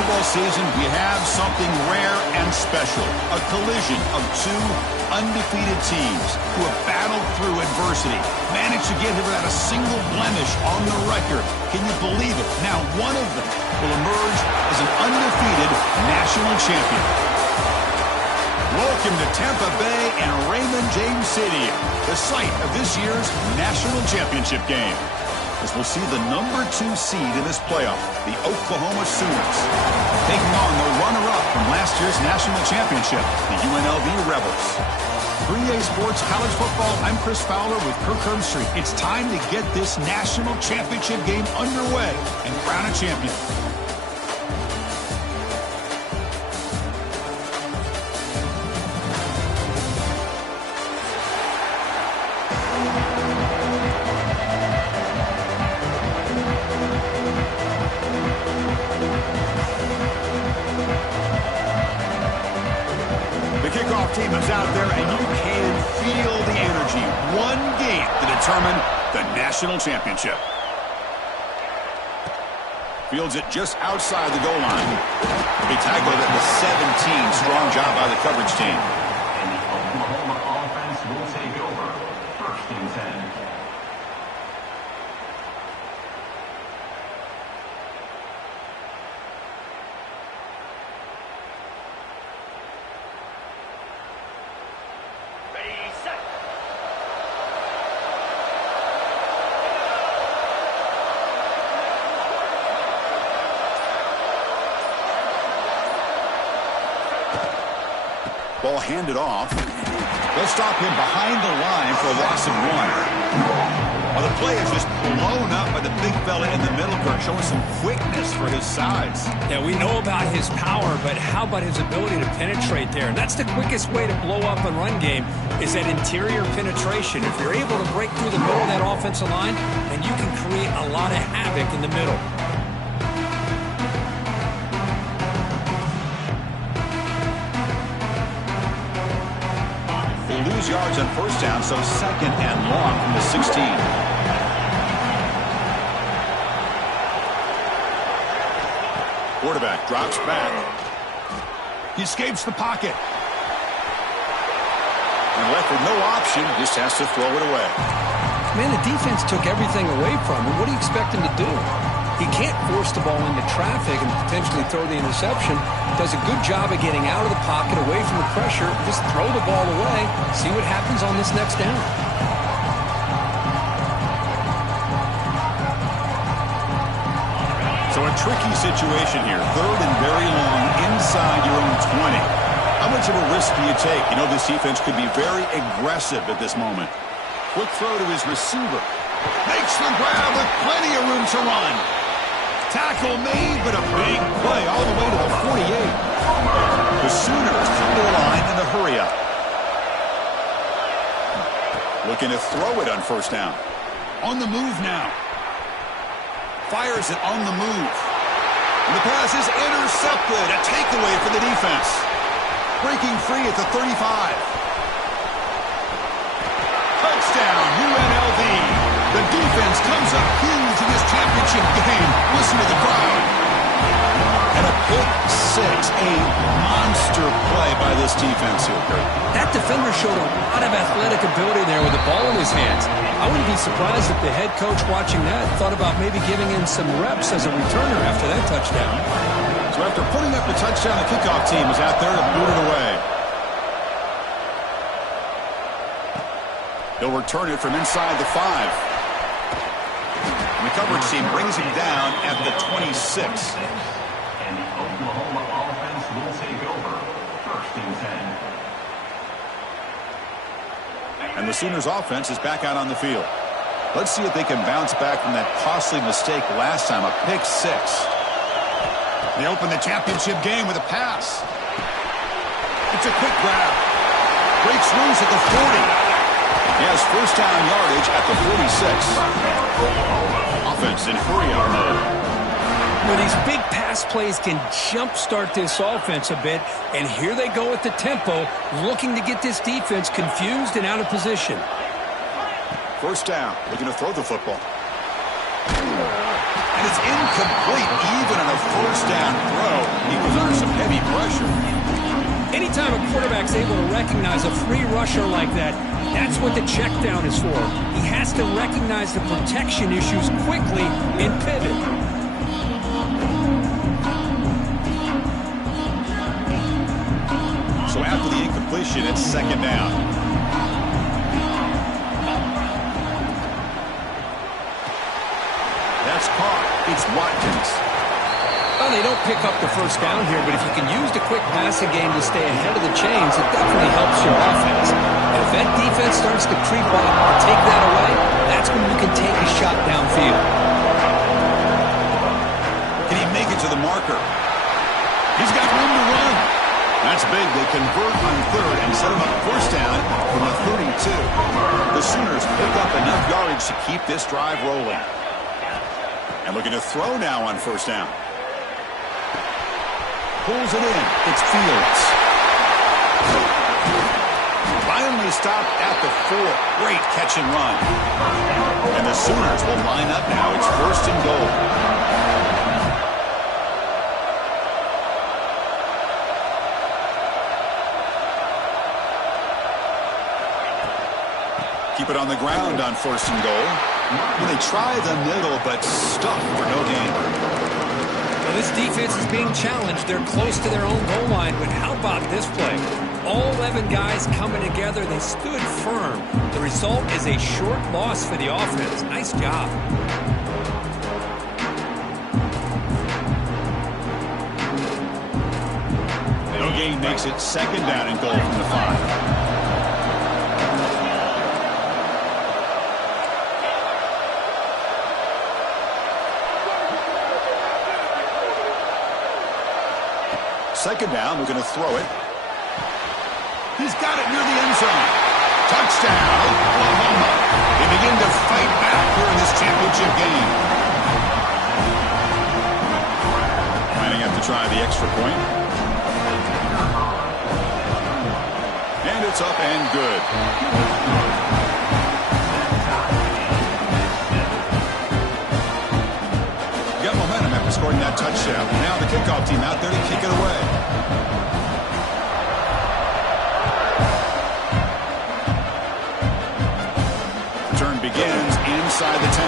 basketball season, we have something rare and special. A collision of two undefeated teams who have battled through adversity, managed to get here without a single blemish on the record. Can you believe it? Now one of them will emerge as an undefeated national champion. Welcome to Tampa Bay and Raymond James Stadium, the site of this year's national championship game, as we'll see the #2 seed in this playoff, the Oklahoma Sooners, taking on the runner-up from last year's national championship, the UNLV Rebels. 3A Sports College Football, I'm Chris Fowler with Kirk Herbstreit. It's time to get this national championship game underway and crown a champion. Team is out there, and you can feel the energy. One game to determine the national championship. Fields it just outside the goal line. He tackled it with 17. Strong job by the coverage team. And the Oklahoma offense will take over. 1st and 10. Ball handed off. They'll stop him behind the line for a loss of 1. Well, the play is just blown up by the big fella in the middle, Kirk, showing some quickness for his size. Yeah, we know about his power, but how about his ability to penetrate there? And that's the quickest way to blow up a run game, is that interior penetration. If you're able to break through the middle of that offensive line, then you can create a lot of havoc in the middle. Lose yards on 1st down, so 2nd and long from the 16. Quarterback drops back. He escapes the pocket. And left with no option, just has to throw it away. Man, the defense took everything away from him. What do you expect him to do? He can't force the ball into traffic and potentially throw the interception. Does a good job of getting out of the pocket, away from the pressure. Just throw the ball away. See what happens on this next down. So a tricky situation here. 3rd and very long inside your own 20. How much of a risk do you take? You know this defense could be very aggressive at this moment. Quick throw to his receiver. Makes the grab with plenty of room to run. Tackle made, but a big play all the way to the 48. The Sooners come to the line in the hurry-up. Looking to throw it on 1st down. On the move now. Fires it on the move. And the pass is intercepted. A takeaway for the defense. Breaking free at the 35. Touchdown, UNLV. The defense comes up huge in this championship game. Listen to the crowd. And a pick 6, a monster play by this defense here, Kurt. That defender showed a lot of athletic ability there with the ball in his hands. I wouldn't be surprised if the head coach watching that thought about maybe giving him some reps as a returner after that touchdown. So after putting up the touchdown, the kickoff team is out there to boot it away. They'll return it from inside the 5. And the coverage team brings him down at the 26. And the Oklahoma offense will take over. 1st and 10. And the Sooners offense is back out on the field. Let's see if they can bounce back from that costly mistake last time, a pick 6. They open the championship game with a pass. It's a quick grab. Breaks loose at the 40. He has 1st down yardage at the 46. Offense in hurry-up mode. Well, these big pass plays can jumpstart this offense a bit, and here they go at the tempo, looking to get this defense confused and out of position. 1st down, looking to throw the football. And it's incomplete, even on a 1st down throw. Anytime a quarterback's able to recognize a free rusher like that, that's what the check down is for. He has to recognize the protection issues quickly and pivot. So after the incompletion, it's second down. That's caught. It's Watkins. Well, they don't pick up the first down here, but if you can use the quick passing game to stay ahead of the chains, it definitely helps your offense. And if that defense starts to creep up or take that away, that's when you can take a shot downfield. Can he make it to the marker? He's got room to run. That's big. They convert on third and set him up first down from the 32. The Sooners pick up enough yardage to keep this drive rolling. And looking to throw now on first down. Pulls it in. It's Fields. Finally stopped at the 4. Great catch and run. And the Sooners will line up now. It's first and goal. Keep it on the ground on first and goal. Well, they try the middle, but stuck for no gain. Well, this defense is being challenged. They're close to their own goal line, but how about this play? All 11 guys coming together. They stood firm. The result is a short loss for the offense. Nice job. No gain makes it second down and goal from the 5. Second down, we're going to throw it. He's got it near the end zone. Touchdown, Oklahoma. They begin to fight back here in this championship game. Lining up to try the extra point. And it's up and good. Got momentum after scoring that touchdown. Now the kickoff team out there to kick it away. Return begins inside the 10.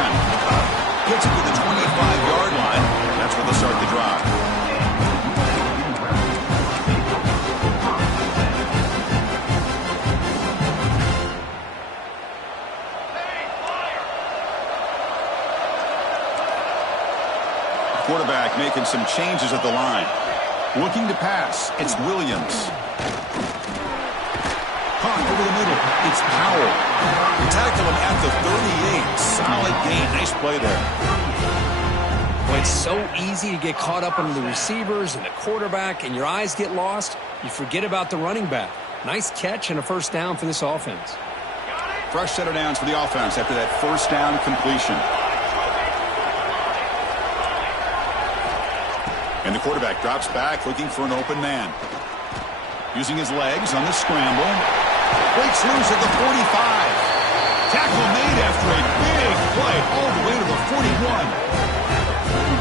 Gets it to the 25-yard line. That's where they'll start the drive. Quarterback making some changes at the line. Looking to pass. It's Williams. Caught over the middle. It's Powell. Tackle him at the 38. Solid gain. Nice play there. Well, it's so easy to get caught up on the receivers and the quarterback, and your eyes get lost. You forget about the running back. Nice catch and a first down for this offense. Fresh set of downs for the offense after that first down completion. And the quarterback drops back looking for an open man. Using his legs on the scramble. Breaks loose at the 45. Tackle made after a big play all the way to the 41.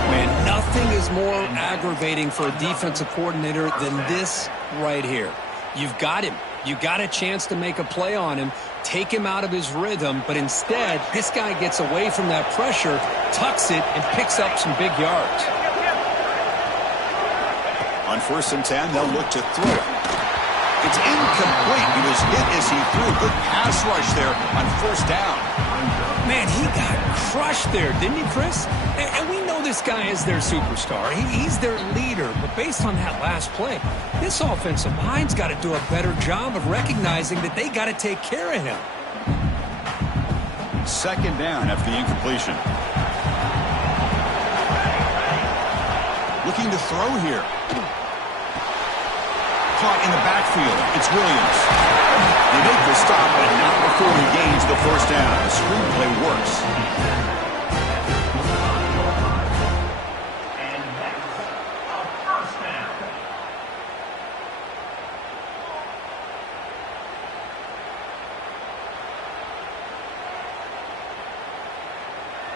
Man, nothing is more aggravating for a defensive coordinator than this right here. You've got him. You got a chance to make a play on him, take him out of his rhythm, but instead, this guy gets away from that pressure, tucks it, and picks up some big yards. On first and 10, they'll look to throw it. It's incomplete. He was hit as he threw. Good pass rush there on first down. Man, he got crushed there, didn't he, Chris? And we know this guy is their superstar. He's their leader. But based on that last play, this offensive line's got to do a better job of recognizing that they got to take care of him. Second down after the incompletion. Looking to throw here. Caught in the backfield. It's Williams. They make the stop, but not before he gains the first down. The screenplay works. And that's a first down.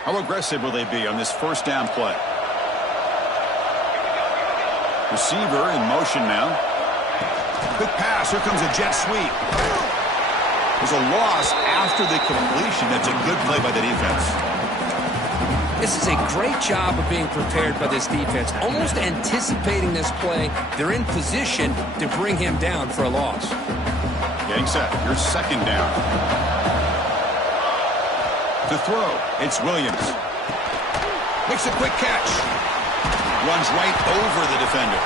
How aggressive will they be on this first down play? Receiver in motion now. Quick pass. Here comes a jet sweep. There's a loss after the completion. That's a good play by the defense. This is a great job of being prepared by this defense, almost anticipating this play. They're in position to bring him down for a loss. Getting set. Here's second down. To throw, it's Williams. Makes a quick catch. Runs right over the defender.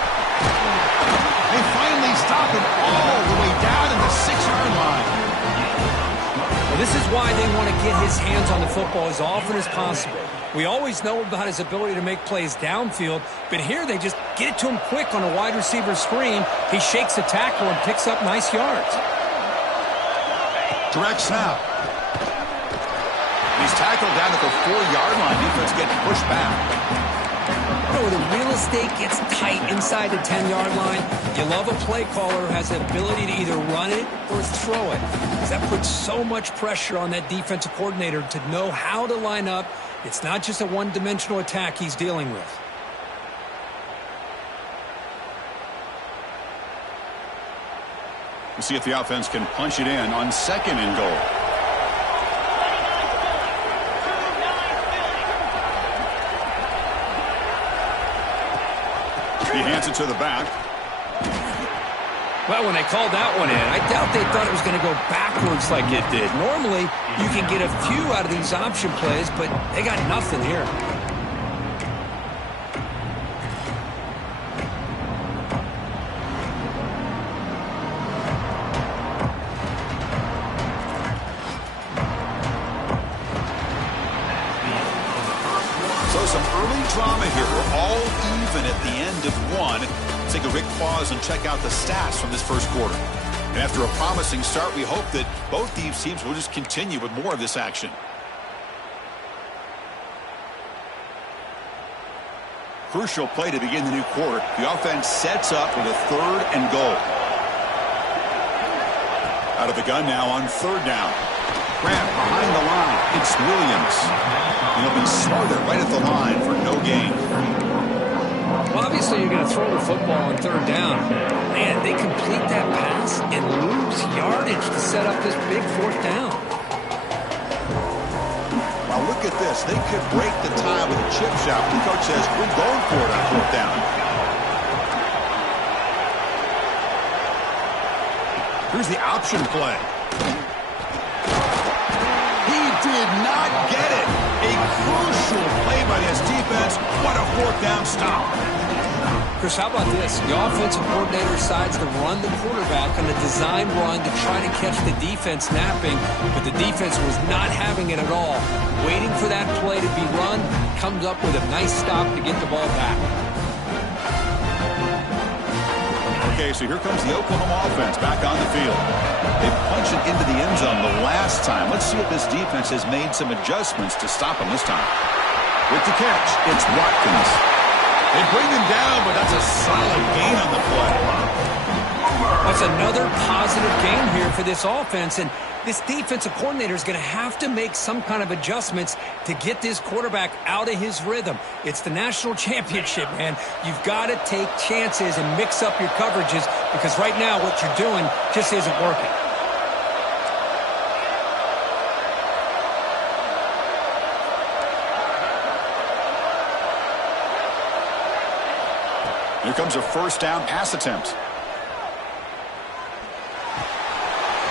They finally stop him all the way down in the 6-yard line. Well, this is why they want to get his hands on the football as often as possible. We always know about his ability to make plays downfield, but here they just get it to him quick on a wide receiver screen. He shakes the tackle and picks up nice yards. Direct snap. He's tackled down at the 4-yard line. Defense getting pushed back. You know, the real estate gets tight inside the 10-yard line. You love a play caller who has the ability to either run it or throw it, because that puts so much pressure on that defensive coordinator to know how to line up. It's not just a one-dimensional attack he's dealing with. We'll see if the offense can punch it in on second and goal. He hands it to the back. Well, when they called that one in, I doubt they thought it was going to go backwards like it did. Normally, you can get a few out of these option plays, but they got nothing here. So some early drama here. We're all even at the end of one. Let's take a quick pause and check out the stats from this first quarter. And after a promising start, we hope that both these teams will just continue with more of this action. Crucial play to begin the new quarter. The offense sets up with a 3rd and goal. Out of the gun now on 3rd down. Grant behind the line. It's Williams. And he'll be smothered right at the line for no gain. Well, obviously, you're going to throw the football on 3rd down. Man, they complete that pass and lose yardage to set up this big 4th down. Well, look at this. They could break the tie with a chip shot. The coach says, we're going for it on 4th down. Here's the option play. He did not get it. A crucial play by this defense. What a 4th down stop. Chris, how about this? The offensive coordinator decides to run the quarterback on a design run to try to catch the defense napping, but the defense was not having it at all. Waiting for that play to be run, comes up with a nice stop to get the ball back. Okay, so here comes the Oklahoma offense back on the field. They punched it into the end zone the last time. Let's see if this defense has made some adjustments to stop them this time. With the catch, it's Watkins. They bring him down, but that's a solid gain on the play. That's another positive game here for this offense, and this defensive coordinator is going to have to make some kind of adjustments to get this quarterback out of his rhythm. It's the national championship, man. You've got to take chances and mix up your coverages, because right now what you're doing just isn't working. Here comes a 1st down pass attempt.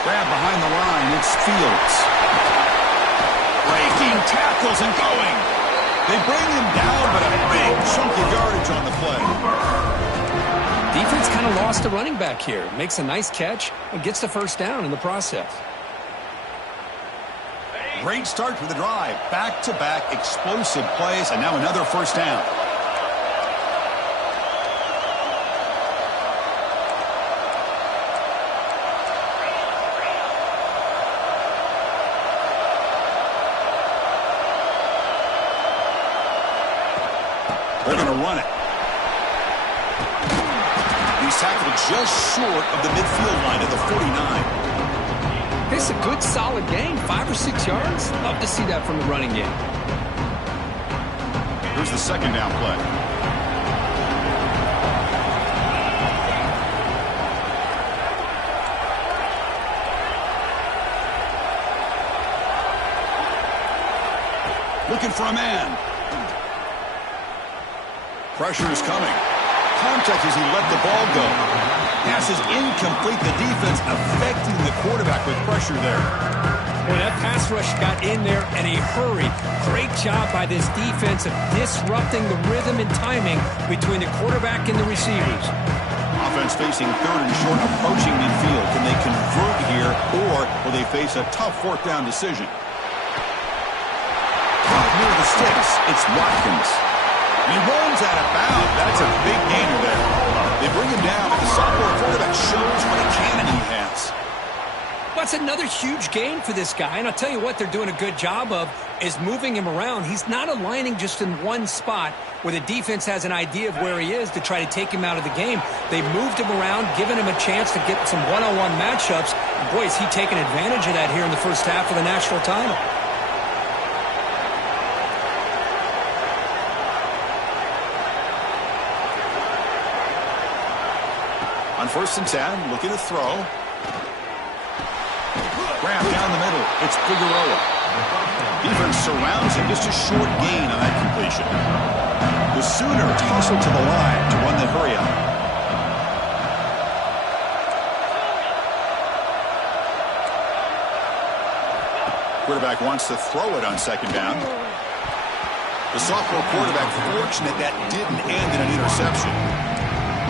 Grab behind the line. It's Fields. Breaking tackles and going. They bring him down, but a big chunk of yardage on the play. Defense kind of lost a running back here. Makes a nice catch and gets the 1st down in the process. Great start to the drive. Back-to-back explosive plays, and now another 1st down. They're going to run it. He's tackled just short of the midfield line at the 49. It's a good, solid gain. 5 or 6 yards. Love to see that from the running game. Here's the 2nd down play. looking for a man. Pressure is coming. Contact as he let the ball go. Pass is incomplete. The defense affecting the quarterback with pressure there. Boy, that pass rush got in there in a hurry. Great job by this defense of disrupting the rhythm and timing between the quarterback and the receivers. Offense facing third and short, approaching midfield. Can they convert here, or will they face a tough fourth down decision? Caught near the sticks. It's Watkins. And he runs out of bounds. That's a big gainer there. They bring him down, but the sophomore quarterback shows what a cannon he has. That's another huge gain for this guy, and I'll tell you what they're doing a good job of is moving him around. He's not aligning just in one spot where the defense has an idea of where he is to try to take him out of the game. They moved him around, given him a chance to get some one-on-one matchups. And boy, is he taking advantage of that here in the first half of the national title. On 1st and 10, looking to throw. Grab down the middle. It's Figueroa. Defense surrounds him. Just a short gain on that completion. The Sooners hustle to the line to run the hurry up. Quarterback wants to throw it on 2nd down. The sophomore quarterback fortunate that didn't end in an interception.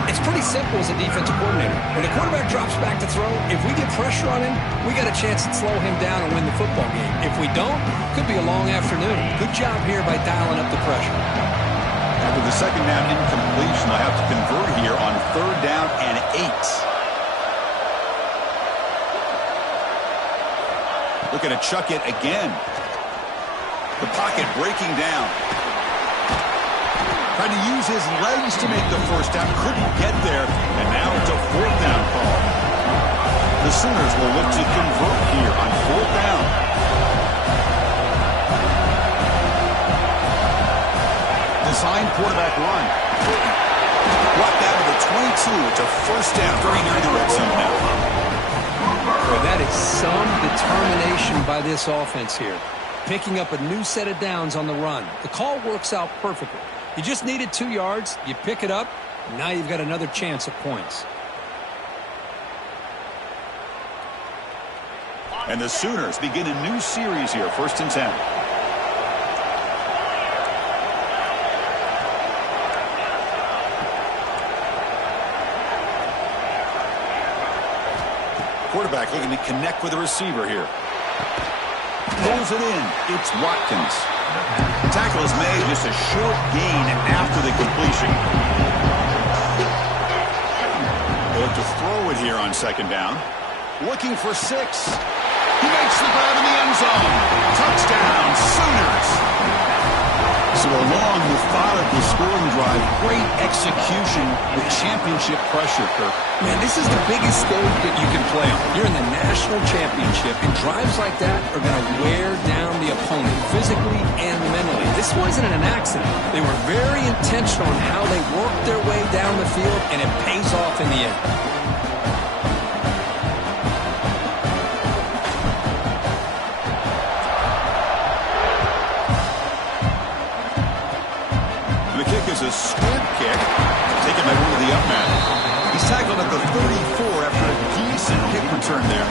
It's pretty simple as a defensive coordinator. When the quarterback drops back to throw, if we get pressure on him, we got a chance to slow him down and win the football game. If we don't, it could be a long afternoon. Good job here by dialing up the pressure. After the 2nd down incompletion, I have to convert here on 3rd down and 8. Looking to chuck it again. The pocket breaking down. Tried to use his legs to make the first down. Couldn't get there. And now it's a 4th down call. The Sooners will look to convert here on 4th down. Design quarterback run. Brought down to the 22. It's a 1st down. Very near the red zone now. Boy, that is some determination by this offense here. Picking up a new set of downs on the run. The call works out perfectly. You just needed 2 yards, you pick it up, and now you've got another chance at points. And the Sooners begin a new series here, 1st and 10. Quarterback looking to connect with the receiver here. Pulls it in. It's Watkins. The tackle is made, just a short gain after the completion. They look to throw it here on 2nd down. Looking for 6. He makes the grab in the end zone. Touchdown, Sooners. So a long, methodical scoring drive. Great execution with championship pressure, Kirk. Man, this is the biggest stage that you can play on. You're in the national championship, and drives like that are going to wear down the opponent physically and mentally. This wasn't an accident. They were very intentional in how they worked their way down the field, and it pays off in the end. Is a squib kick taken by one of the up men. He's tackled at the 34 after a decent kick return there.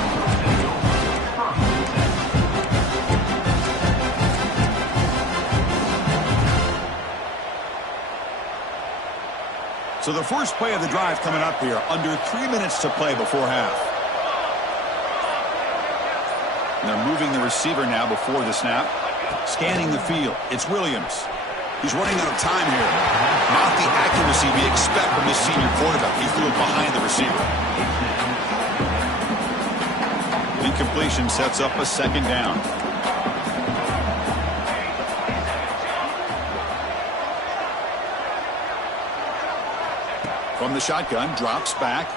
So the first play of the drive coming up here, under 3 minutes to play before half. And they're moving the receiver now before the snap. Scanning the field. It's Williams. He's running out of time here. Not the accuracy we expect from this senior quarterback. He threw it behind the receiver. Incompletion sets up a 2nd down. From the shotgun, drops back.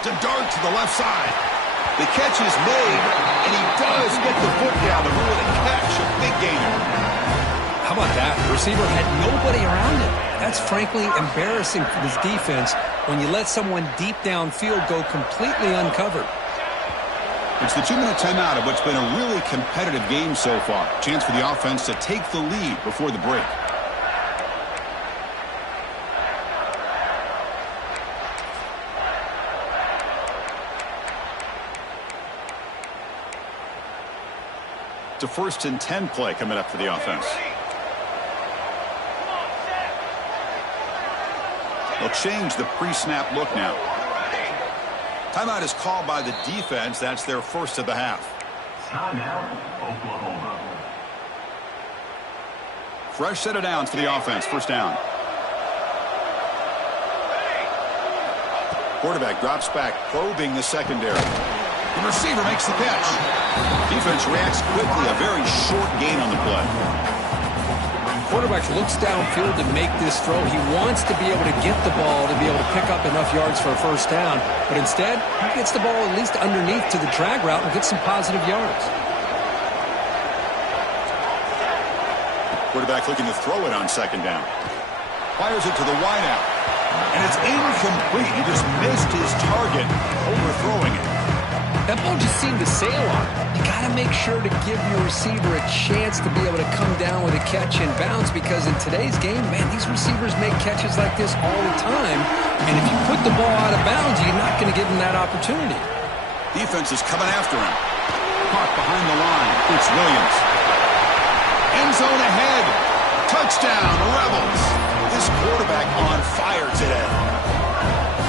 To dart to the left side. The catch is made, and he does get the foot down to rule the catch. A big gainer. How about that? The receiver had nobody around him. That's frankly embarrassing for this defense when you let someone deep downfield go completely uncovered. It's the 2-minute timeout of what's been a really competitive game so far. Chance for the offense to take the lead before the break. It's a 1st and 10 play coming up for the offense. They'll change the pre-snap look now. Timeout is called by the defense. That's their first of the half. Timeout, Oklahoma. Fresh set of downs for the offense. First down. Quarterback drops back, probing the secondary. The receiver makes the catch. Defense reacts quickly. A very short gain on the play. Quarterback looks downfield to make this throw. He wants to be able to get the ball to be able to pick up enough yards for a first down. But instead, he gets the ball at least underneath to the drag route and gets some positive yards. Quarterback looking to throw it on second down. Fires it to the wideout. And it's incomplete. He just missed his target, overthrowing it. That ball just seemed to sail on him. You got to make sure to give your receiver a chance to be able to come down with a catch and bounce, because in today's game, man, these receivers make catches like this all the time. And if you put the ball out of bounds, you're not going to give them that opportunity. Defense is coming after him. Caught behind the line. It's Williams. End zone ahead. Touchdown, Rebels. This quarterback on fire today.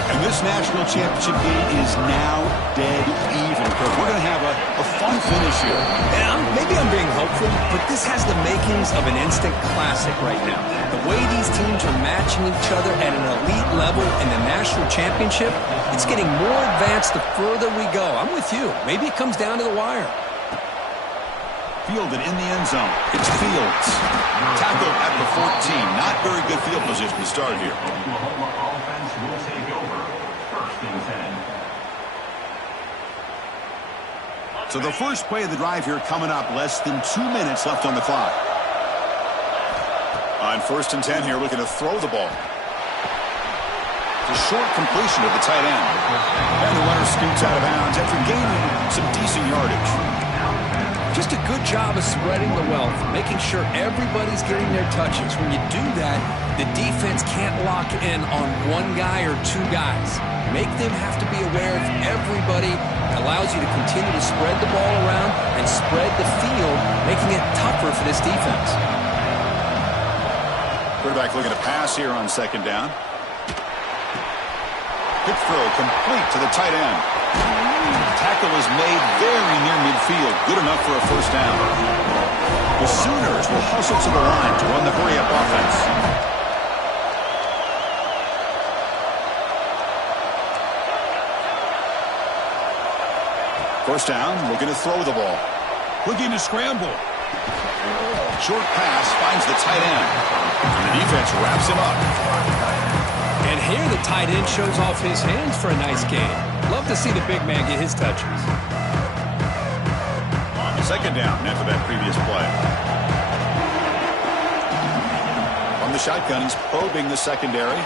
And this national championship game is now dead even. We're going to have a fun finish here. And maybe I'm being hopeful, but this has the makings of an instant classic right now. The way these teams are matching each other at an elite level in the national championship, it's getting more advanced the further we go. I'm with you. Maybe it comes down to the wire. Fielded in the end zone. It's Fields. Tackle at the 14. Not very good field position to start here. Oklahoma offense will take over. 1st and 10. So the first play of the drive here coming up. Less than 2 minutes left on the clock. On 1st and 10 here, looking to throw the ball. It's a short completion of the tight end. And the runner scoots out of bounds after gaining some decent yardage. Just a good job of spreading the wealth, making sure everybody's getting their touches. When you do that, the defense can't lock in on one guy or two guys. Make them have to be aware of everybody. It allows you to continue to spread the ball around and spread the field, making it tougher for this defense. Quarterback looking to pass here on second down. Quick throw complete to the tight end. Tackle is made very near midfield. Good enough for a first down. The Sooners will hustle to the line to run the hurry-up offense. First down, looking to throw the ball. Looking to scramble. Short pass finds the tight end. And the defense wraps him up. And here the tight end shows off his hands for a nice gain. Love to see the big man get his touches. Second down after that previous play. From the shotgun, he's probing the secondary.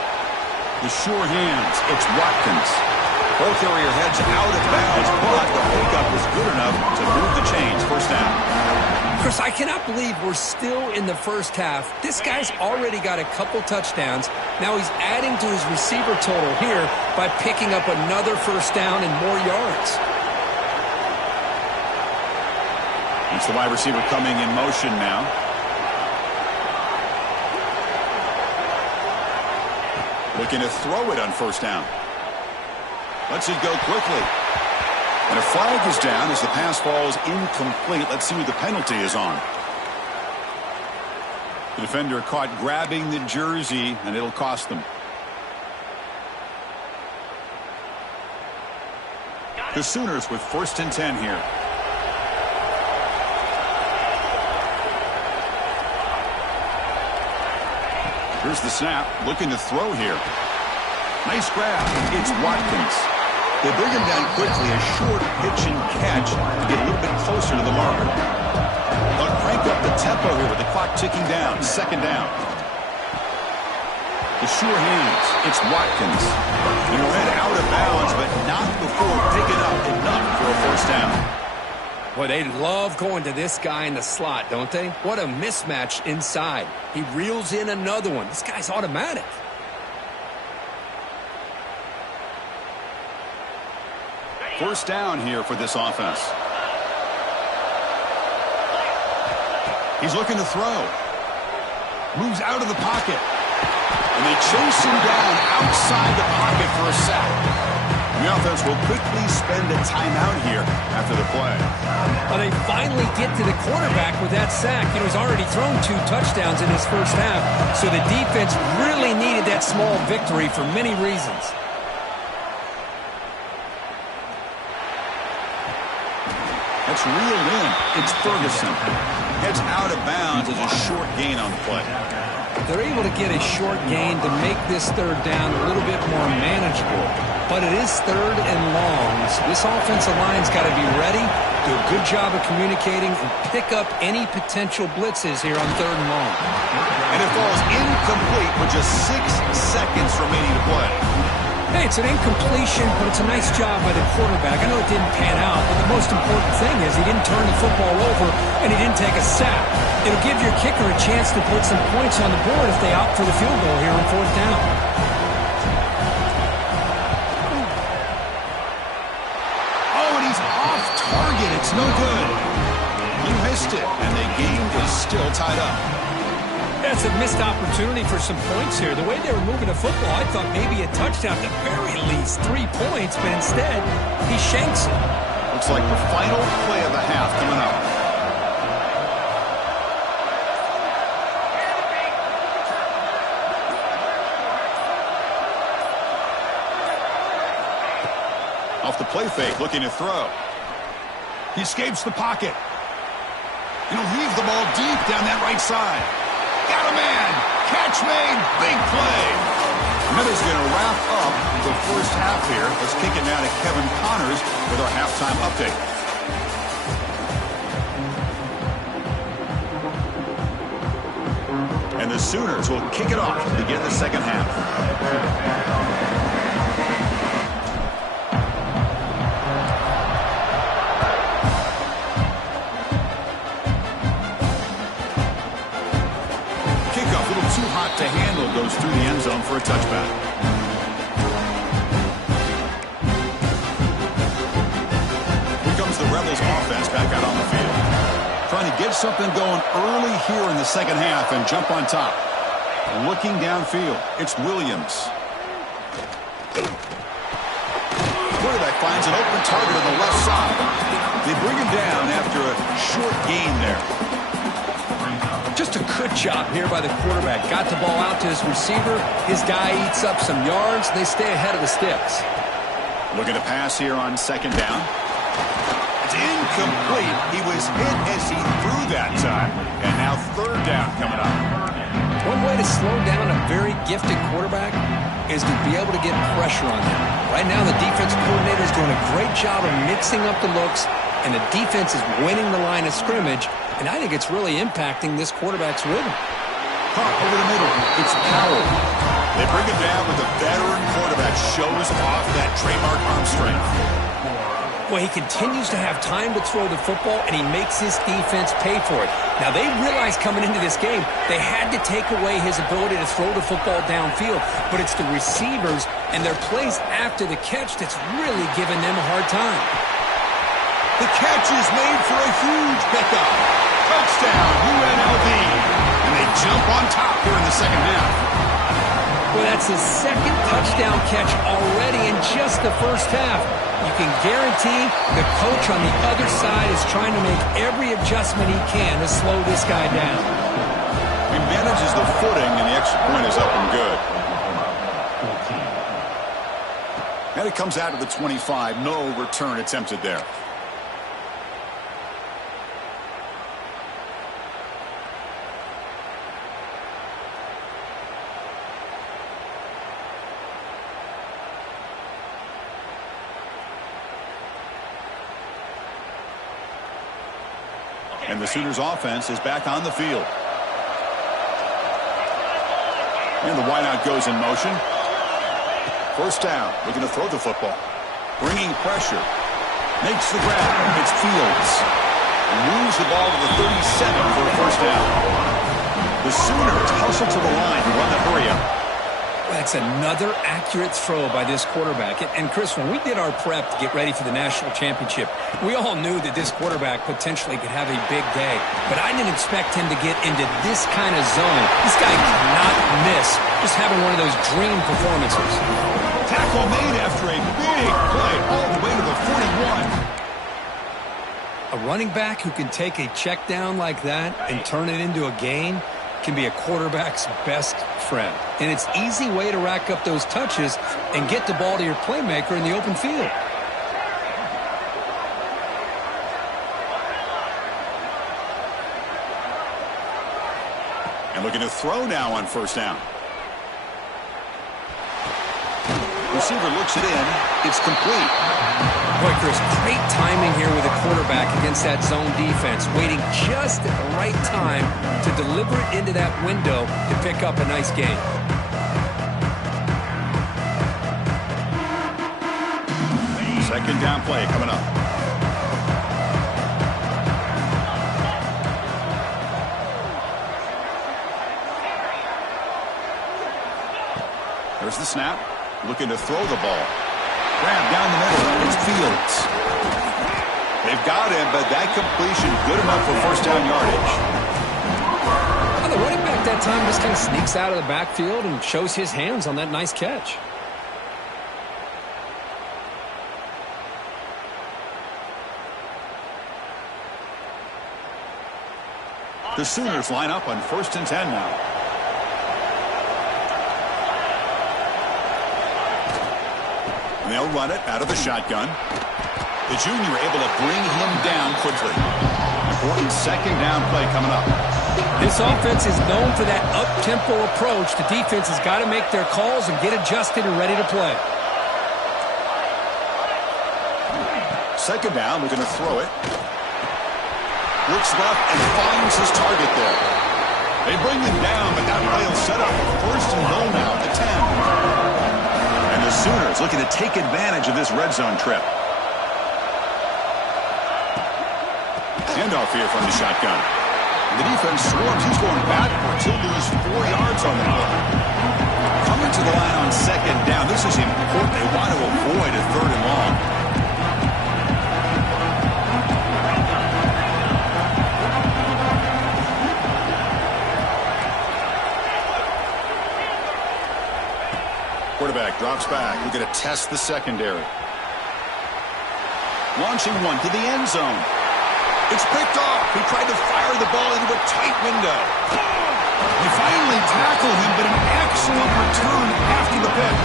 The sure hands, it's Watkins. Both area heads out of bounds, but the pickup was good enough to move the chains. First down. Chris, I cannot believe we're still in the first half. This guy's already got a couple touchdowns. Now he's adding to his receiver total here by picking up another first down and more yards. It's the wide receiver coming in motion now. Looking to throw it on first down. Lets it go quickly. And a flag is down as the pass falls incomplete. Let's see who the penalty is on. The defender caught grabbing the jersey, and it'll cost them. The Sooners with 1st and 10 here. Here's the snap. Looking to throw here. Nice grab. It's Watkins. They bring him down quickly. A short pitch and catch to get a little bit closer to the marker. They'll crank up the tempo here with the clock ticking down. Second down. The sure hands. It's Watkins. He went out of bounds, but not before picking up enough for a first down. Boy, they love going to this guy in the slot, don't they? What a mismatch inside. He reels in another one. This guy's automatic. First down here for this offense. He's looking to throw. Moves out of the pocket. And they chase him down outside the pocket for a sack. The offense will quickly spend a timeout here after the play. Well, they finally get to the quarterback with that sack. You know, he's already thrown 2 touchdowns in his first half, so the defense really needed that small victory for many reasons. That's reeled in. It's Ferguson. Heads out of bounds as a short gain on the play. They're able to get a short gain to make this third down a little bit more manageable. But it is third and long. So this offensive line's got to be ready, do a good job of communicating, and pick up any potential blitzes here on third and long. And it falls incomplete with just 6 seconds remaining to play. Hey, it's an incompletion, but it's a nice job by the quarterback. I know it didn't pan out, but the most important thing is he didn't turn the football over and he didn't take a sack. It'll give your kicker a chance to put some points on the board if they opt for the field goal here on fourth down. Oh, and he's off target. It's no good. He missed it, and the game is still tied up. That's a missed opportunity for some points here. The way they were moving the football, I thought maybe a touchdown, at the very least 3 points, but instead, he shanks it. Looks like the final play of the half coming up. Off the play fake, looking to throw. He escapes the pocket. And he'll leave the ball deep down that right side. Got a man. Catch made. Big play. And that is going to wrap up the first half here. Let's kick it now to Kevin Connors with our halftime update. And the Sooners will kick it off to begin the second half. To handle goes through the end zone for a touchback. Here comes the Rebels offense back out on the field. Trying to get something going early here in the second half and jump on top. Looking downfield, it's Williams. Quarterback finds an open target on the left side. They bring him down after a short gain there. Just a good job here by the quarterback. Got the ball out to his receiver. His guy eats up some yards. They stay ahead of the sticks. Looking to pass here on second down. It's incomplete. He was hit as he threw that time. And now third down coming up. One way to slow down a very gifted quarterback is to be able to get pressure on them. Right now, the defensive coordinator is doing a great job of mixing up the looks, and the defense is winning the line of scrimmage. And I think it's really impacting this quarterback's rhythm. Caught over the middle. It's Powell. They bring him down with the veteran quarterback shows off that trademark arm strength. Well, he continues to have time to throw the football, and he makes his defense pay for it. Now, they realized coming into this game they had to take away his ability to throw the football downfield. But it's the receivers and their plays after the catch that's really giving them a hard time. The catch is made for a huge pickup. Touchdown, UNLV. And they jump on top here in the second half. Well, that's his second touchdown catch already in just the first half. You can guarantee the coach on the other side is trying to make every adjustment he can to slow this guy down. He manages the footing, and the extra point is up and good. And it comes out of the 25. No return attempted there. And the Sooners offense is back on the field. And the wideout goes in motion. First down, looking to throw the football. Bringing pressure. Makes the grab. It's Fields. Moves the ball to the 37 for a first down. The Sooners hustle to the line to run the hurry-up. That's another accurate throw by this quarterback. And Chris, when we did our prep to get ready for the national championship, we all knew that this quarterback potentially could have a big day. But I didn't expect him to get into this kind of zone. This guy cannot miss. Just having one of those dream performances. Tackle made after a big play all the way to the 41. A running back who can take a check down like that and turn it into a gain can be a quarterback's best friend. And it's an easy way to rack up those touches and get the ball to your playmaker in the open field. And looking to throw now on first down. Receiver looks it in. It's complete. Boy, Chris, great timing here with a quarterback against that zone defense, waiting just at the right time to deliver it into that window to pick up a nice gain. Second down play coming up. There's the snap. Looking to throw the ball. Grab down the middle. It's Fields. They've got him, but that completion good enough for first down yardage. Well, the running back that time just kind of sneaks out of the backfield and shows his hands on that nice catch. The Sooners line up on 1st and 10 now. And they'll run it out of the shotgun. The junior able to bring him down quickly. Important second down play coming up. This offense is known for that up-tempo approach. The defense has got to make their calls and get adjusted and ready to play. Second down, we're going to throw it. Looks left and finds his target there. They bring him down, but that play will set up a first and goal now at the 10. And the Sooners looking to take advantage of this red zone trip. Handoff here from the shotgun. The defense swarms. He's going backwards. He'll lose 4 yards on the play. Coming to the line on second down. This is important. They want to avoid a third and long. Quarterback drops back. We're going to test the secondary. Launching one to the end zone. It's picked off. He tried to fire the ball into a tight window. They finally tackled him, but an excellent return after the pick.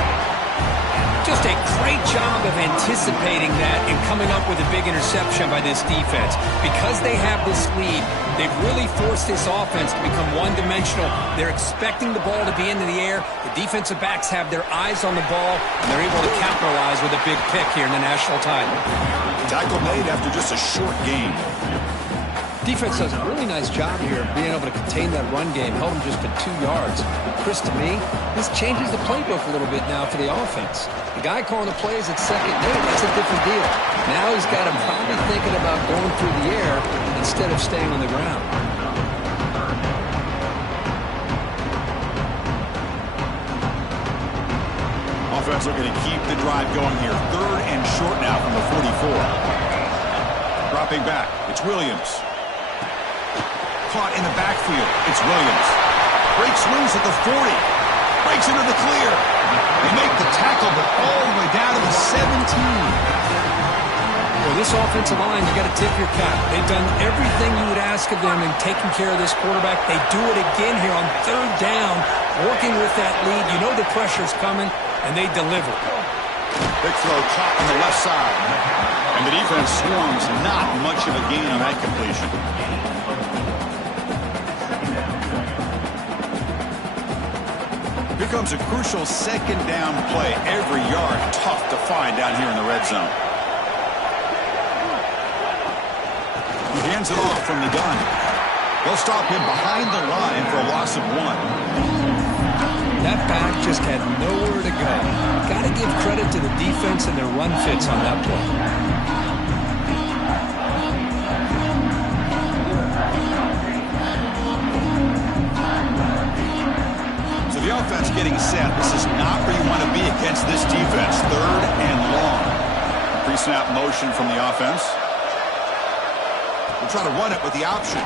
Just a great job of anticipating that and coming up with a big interception by this defense. Because they have this lead, they've really forced this offense to become one-dimensional. They're expecting the ball to be into the air. The defensive backs have their eyes on the ball, and they're able to capitalize with a big pick here in the national title. Tackle made after just a short gain. Defense does a really nice job here of being able to contain that run game, held them just to 2 yards. Chris, to me, this changes the playbook a little bit now for the offense. The guy calling the plays at second and 8, that's a different deal. Now he's got him probably thinking about going through the air instead of staying on the ground. Offense looking to keep the drive going here. 3rd and short now from the 44. Dropping back, it's Williams. Caught in the backfield, it's Williams. Breaks loose at the 40. Breaks into the clear. They make the tackle, but all the way down to the 17. Well, this offensive line, you got to tip your cap. They've done everything you would ask of them in taking care of this quarterback. They do it again here on 3rd down, working with that lead. You know the pressure's coming, and they deliver. Big throw caught on the left side. And the defense swarms. Not much of a gain on that completion. Here comes a crucial second down play. Every yard tough to find down here in the red zone. He hands it off from the gun. They'll stop him behind the line for a loss of 1. That back just had nowhere to go. Got to give credit to the defense and their run fits on that play. offense getting set. This is not where you want to be against this defense. 3rd and long. Pre-snap motion from the offense. We'll try to run it with the option.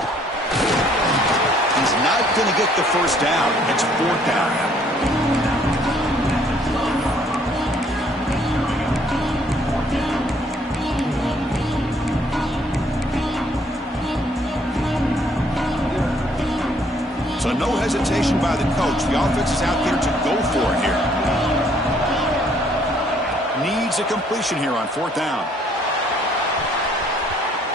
He's not going to get the first down. It's 4th down. So no hesitation by the coach. The offense is out there to go for it here. Needs a completion here on 4th down.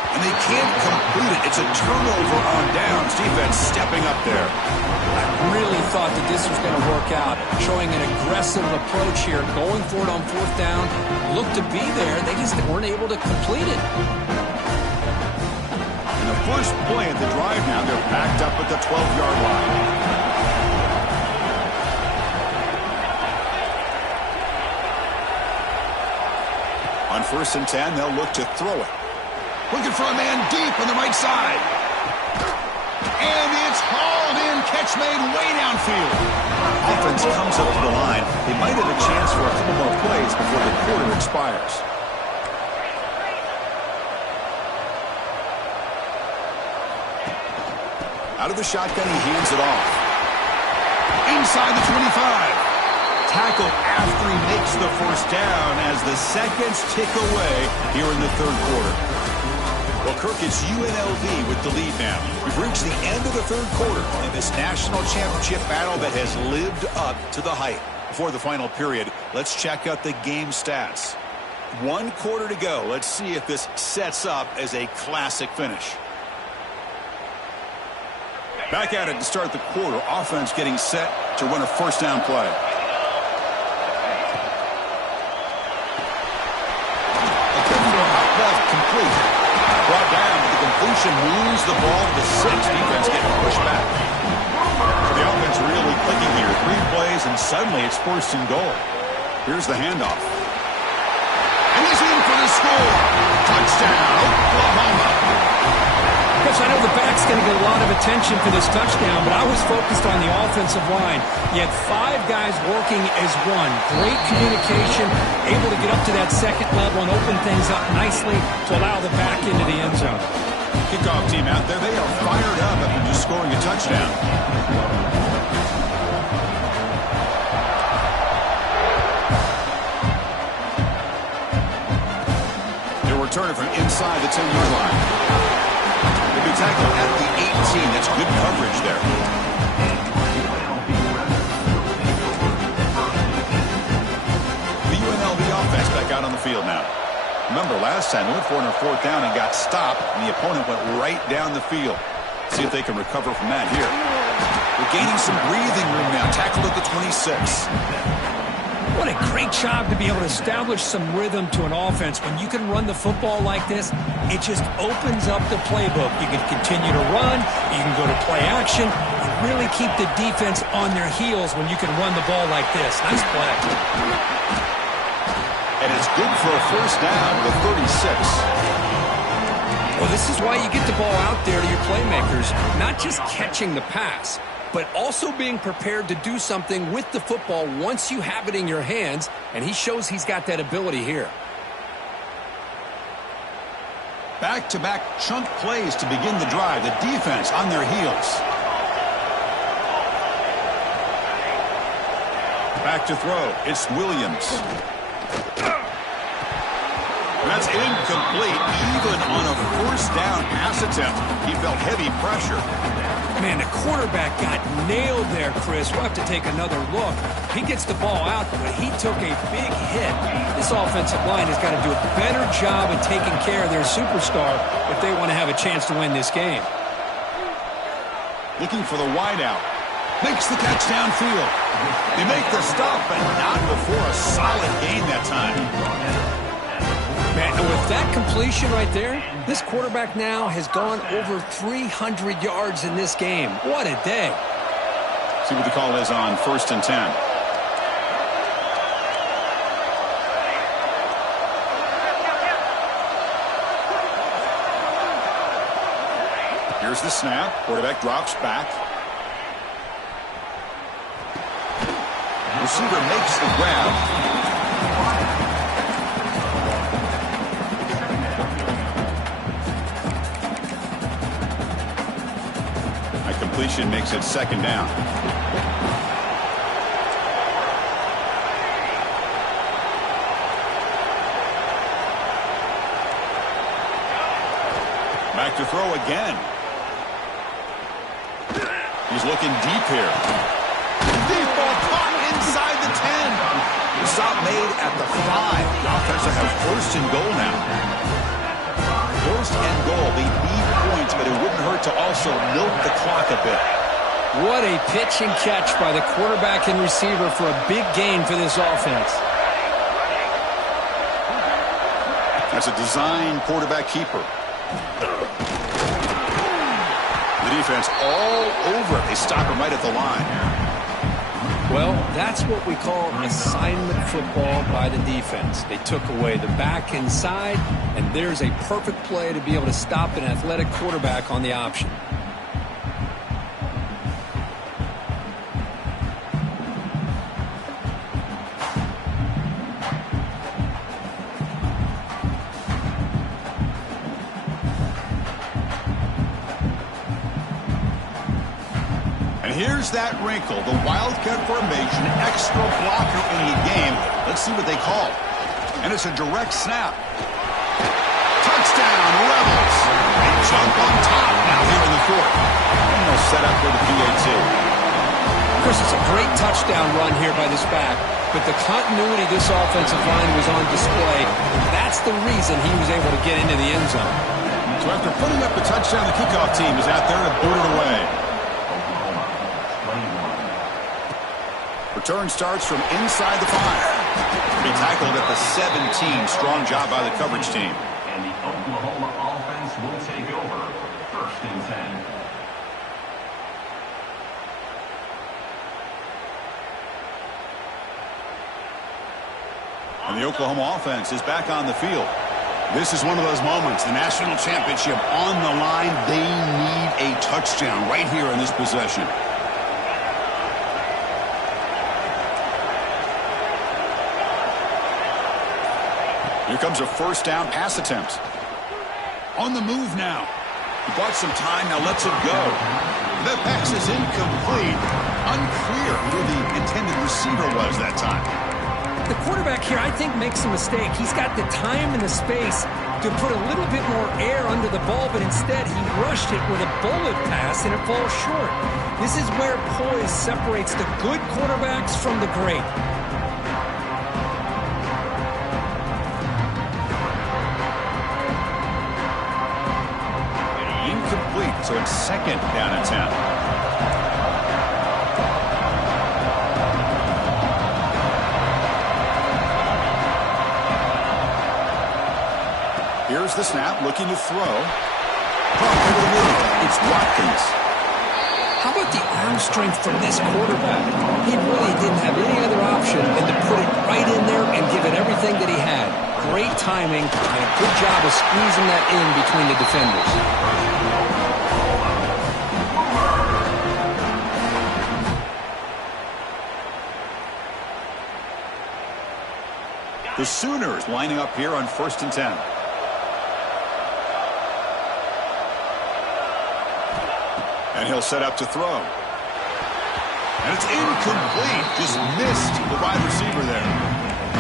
And they can't complete it. It's a turnover on downs. Defense stepping up there. I really thought that this was going to work out. Showing an aggressive approach here. Going for it on 4th down. Looked to be there. They just weren't able to complete it. And the first play of the drive now, they're backed up at the 12-yard line. On 1st and 10, they'll look to throw it. Looking for a man deep on the right side. And it's hauled in. Catch made way downfield. Offense comes up to the line. They might have a chance for a couple more plays before the quarter expires. Out of the shotgun, he hands it off. Inside the 25. Tackle after he makes the first down as the seconds tick away here in the 3rd quarter. Well, Kirk, it's UNLV with the lead now. We've reached the end of the 3rd quarter in this national championship battle that has lived up to the hype. Before the final period, let's check out the game stats. 1 quarter to go. Let's see if this sets up as a classic finish. Back at it to start the quarter. Offense getting set to run a first down play. Complete. Brought down, but the completion moves the ball to the 6. Defense getting pushed back. So the offense really clicking here. 3 plays, and suddenly it's 1st and goal. Here's the handoff. And he's in for the score. Touchdown, Oklahoma. Coach, I know the back's going to get a lot of attention for this touchdown, but I was focused on the offensive line. You had 5 guys working as one. Great communication, able to get up to that 2nd level and open things up nicely to allow the back into the end zone. Kickoff team out there, they are fired up after just scoring a touchdown. They'll return it from inside the 10-yard line. They'll be tackled at the 18. That's good coverage there. The UNLV offense back out on the field now. Remember, last time, they went for it on 4th down and got stopped, and the opponent went right down the field. See if they can recover from that here. They're gaining some breathing room now. Tackled at the 26. What a great job to be able to establish some rhythm to an offense. When you can run the football like this, it just opens up the playbook. You can continue to run. You can go to play action. You really keep the defense on their heels when you can run the ball like this. Nice play. And it's good for a first down with 36. Well, this is why you get the ball out there to your playmakers. Not just catching the pass, but also being prepared to do something with the football once you have it in your hands, and he shows he's got that ability here. Back-to-back chunk plays to begin the drive. The defense on their heels. Back to throw. It's Williams. That's incomplete. Even on a first down pass attempt, he felt heavy pressure. Man, the quarterback got nailed there, Chris. We'll have to take another look. He gets the ball out, but he took a big hit. This offensive line has got to do a better job of taking care of their superstar if they want to have a chance to win this game. Looking for the wideout. Makes the catch downfield. They make the stop, but not before a solid gain that time. Man, and with that completion right there, this quarterback now has gone over 300 yards in this game. What a day. See what the call is on 1st and 10. Here's the snap. Quarterback drops back. Receiver makes the grab. That completion makes it second down. Back to throw again. He's looking deep here. Deep ball caught inside the 10. The stop made at the 5. The offense will have first and goal now. First and goal. They need points, but it wouldn't hurt to also milk the clock a bit. What a pitch and catch by the quarterback and receiver for a big gain for this offense. That's a design quarterback keeper. The defense all over it. They stop him right at the line. Well, that's what we call assignment football by the defense. They took away the back inside, and there's a perfect play to be able to stop an athletic quarterback on the option. Here's that wrinkle, the Wildcat formation, extra blocker in the game. Let's see what they call. And it's a direct snap. Touchdown, Rebels. They jump on top now here in the fourth. And they'll set up for the PAT. Chris, it's a great touchdown run here by this back, but the continuity of this offensive line was on display. That's the reason he was able to get into the end zone. So after putting up the touchdown, the kickoff team is out there to boot it away. Return starts from inside the 5. He tackled at the 17. Strong job by the coverage team. And the Oklahoma offense will take over. First and 10. And the Oklahoma offense is back on the field. This is one of those moments. The national championship on the line. They need a touchdown right here in this possession. Here comes a first down pass attempt. On the move now. He bought some time, now lets it go. The pass is incomplete. Unclear who the intended receiver was that time. The quarterback here, I think, makes a mistake. He's got the time and the space to put a little bit more air under the ball, but instead he rushed it with a bullet pass and it falls short. This is where poise separates the good quarterbacks from the great. So it's second down and 10. Here's the snap, looking to throw. It's Watkins. How about the arm strength from this quarterback? He really didn't have any other option than to put it right in there and give it everything that he had. Great timing and a good job of squeezing that in between the defenders. The Sooners lining up here on first and 10. And he'll set up to throw. And it's incomplete. Just missed the wide receiver there.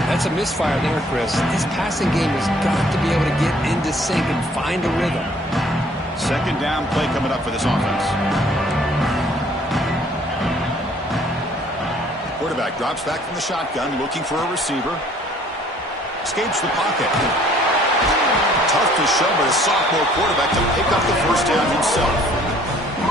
That's a misfire there, Chris. This passing game has got to be able to get into sync and find a rhythm. Second down play coming up for this offense. Quarterback drops back from the shotgun, looking for a receiver. Escapes the pocket. Tough to show, but a sophomore quarterback to pick up the first down himself.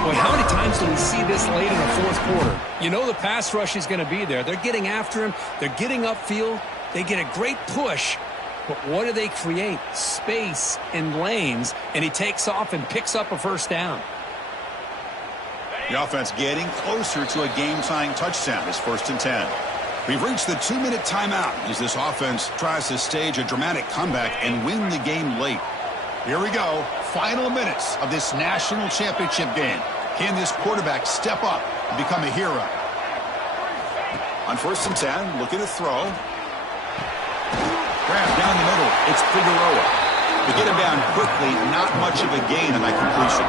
Boy, how many times do we see this late in the fourth quarter? You know the pass rush is going to be there. They're getting after him. They're getting upfield. They get a great push. But what do they create? Space and lanes, and he takes off and picks up a first down. The offense getting closer to a game-tying touchdown. It's first and 10. We've reached the 2-minute timeout as this offense tries to stage a dramatic comeback and win the game late. Here we go. Final minutes of this national championship game. Can this quarterback step up and become a hero? On 1st and 10, looking to throw. Grab down the middle. It's Figueroa. To get him down quickly, not much of a gain on that completion.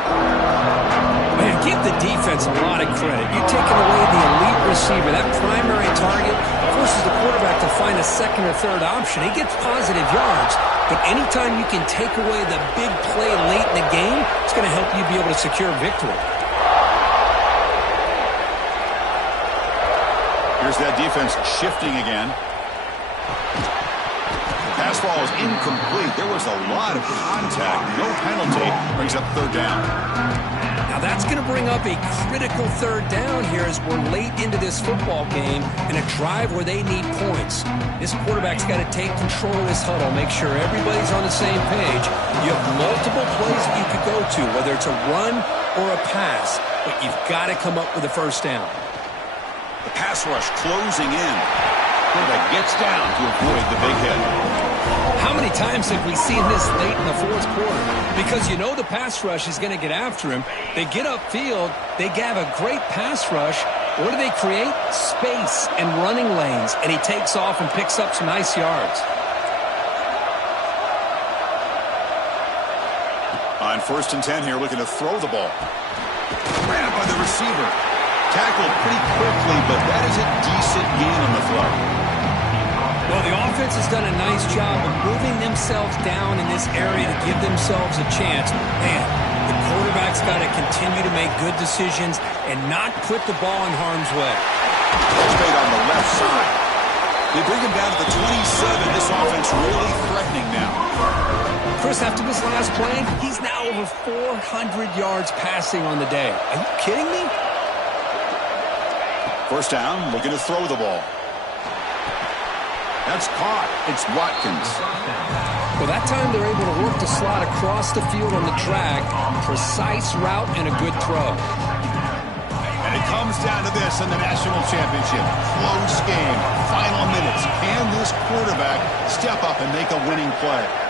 Man, give the defense a lot of credit. You're taking away the elite receiver, that primary target, forces the quarterback to find a second or third option. He gets positive yards, but anytime you can take away the big play late in the game, it's going to help you be able to secure victory. Here's that defense shifting again. Pass ball is incomplete. There was a lot of contact. No penalty. Brings up 3rd down. Now that's going to bring up a critical 3rd down here as we're late into this football game and a drive where they need points. This quarterback's got to take control of this huddle, make sure everybody's on the same page. You have multiple plays that you could go to, whether it's a run or a pass, but you've got to come up with a 1st down. The pass rush closing in. Quarterback gets down to avoid the big hit. How many times have we seen this late in the 4th quarter? Because you know the pass rush is going to get after him. They get upfield. They have a great pass rush. What do they create? Space and running lanes. And he takes off and picks up some nice yards. On 1st and 10 here, looking to throw the ball. Grabbed by the receiver. Tackled pretty quickly, but that is a decent gain on the throw. Well, the offense has done a nice job of moving themselves down in this area to give themselves a chance. Man, the quarterback's got to continue to make good decisions and not put the ball in harm's way. That's made on the left side. They bring him down to the 27. This offense really threatening now. Chris, after this last play, he's now over 400 yards passing on the day. Are you kidding me? 1st down, looking to throw the ball. That's caught. It's Watkins. Well, that time they're able to work the slot across the field on the drag. Precise route and a good throw. And it comes down to this in the national championship. Close game. Final minutes. Can this quarterback step up and make a winning play?